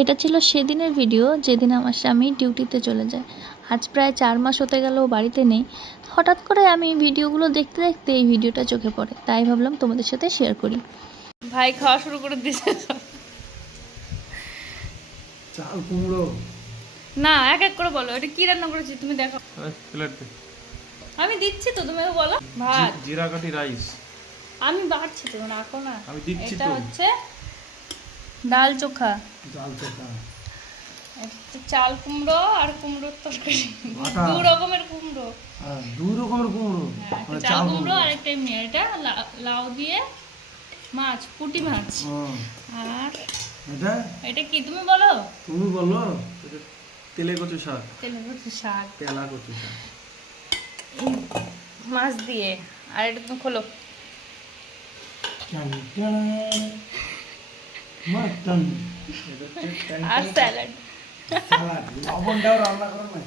এটা ছিল সেদিনের ভিডিও যেদিন আমার স্বামী ডিউটিতে চলে যায়। আজ প্রায় 4 মাস হতে গেল ও বাড়িতে নেই। হঠাৎ করে আমি ভিডিওগুলো দেখতে দেখতে এই ভিডিওটা চোখে পড়ে, তাই ভাবলাম তোমাদের সাথে শেয়ার করি। ভাই খাওয়া শুরু করে দিয়েছে। চাল কুমড়ো না, এক এক করে বলো এটা কি রান্না করেছি তুমি দেখো। আমি দিচ্ছি তো, তুমি বলো। ভাত, জিরা কাঠি রাইস। আমি বাড়ছি তো, রাখো না। আমি দিচ্ছি তো। এটা হচ্ছে ডাল চোখা, একটা চাল কুমড়ো আর কুমড়োর তরকারি। দু রকমের কুমড়ো। একটা চাল কুমড়ো আর একটা এমনি। এটা লাউ দিয়ে মাছ, পুঁটি মাছ। আর এটা কি তুমি বলো? তেলে কচু শাক। তেলে কচু শাক, তেলা কচু শাক মাছ দিয়ে। আর এটা তুমি খোলো। আর স্যালাড। লবণটাও রান্না করো না।